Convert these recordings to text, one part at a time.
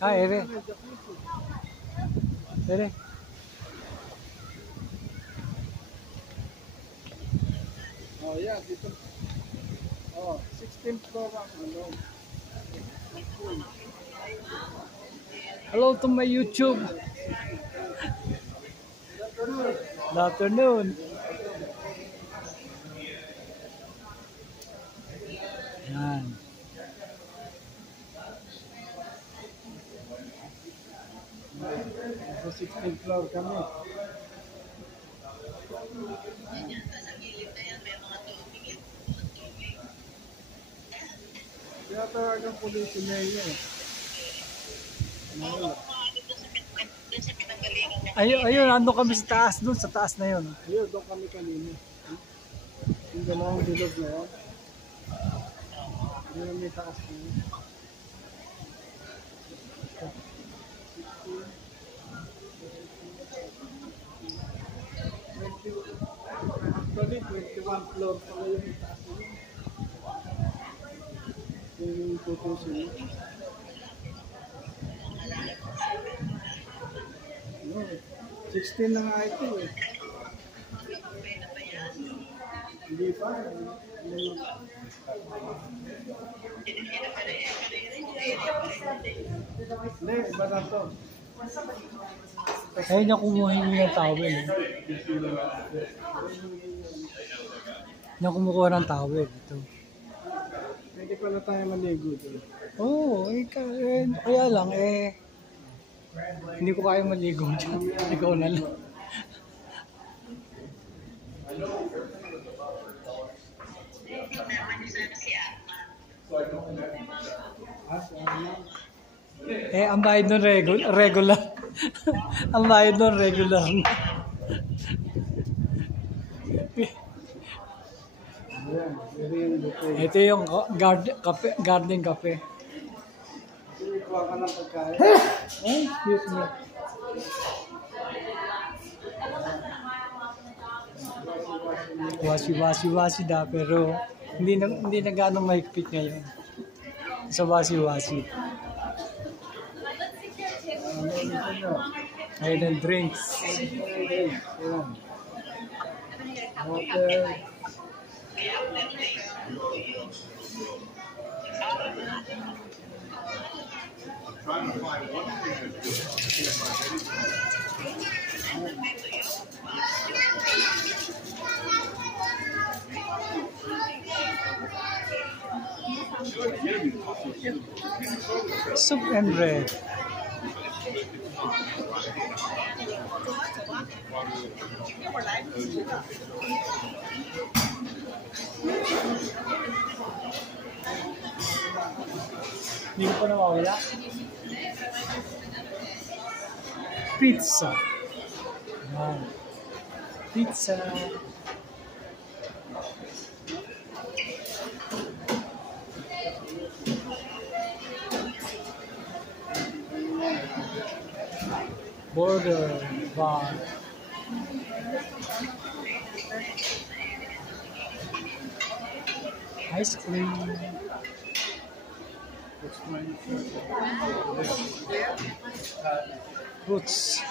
Ah, ere. Ere. Oh, yeah, dito. Oh, 16th floor ang ano. Hello to my YouTube. Good afternoon. Yan. Sa 16th floor kami. Kaya talagang police na yun. Ayun, ando kami sa taas, dun sa taas na yun. Ayun, doon kami kanina. Yung dalawang bilog na yun. Ayun, may taas na yun. Actually, 21 floor pala yung taas na yun. Yung tutusin. No, 16 na nga ito eh. Hindi pa. Hindi, iba na to. Ayun niya kumuha ng towel. Eh. Niya kumukuha ng towel. Ito. Hindi pa na tayo maligo doon. Oo, kaya lang hindi ko kaya maligo dyan. Ikaw na lang. Ang bayad nun regular. Ang bayad nun regular. Ito yung garden cafe. Kuha ka ng pagkain. Excuse me. Wasi-wasi da, pero hindi na ganong mahigpit ngayon. Sa wasi-wasi. Ayun ang drinks. Water. Trying to find one thing Soup and bread. Hindi ko pa nawawala. Pizza. Wow. Pizza. Burger bar. Ice cream. Fruits.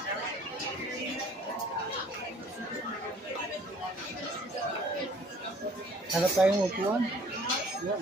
Hanap tayong upuan. Yan.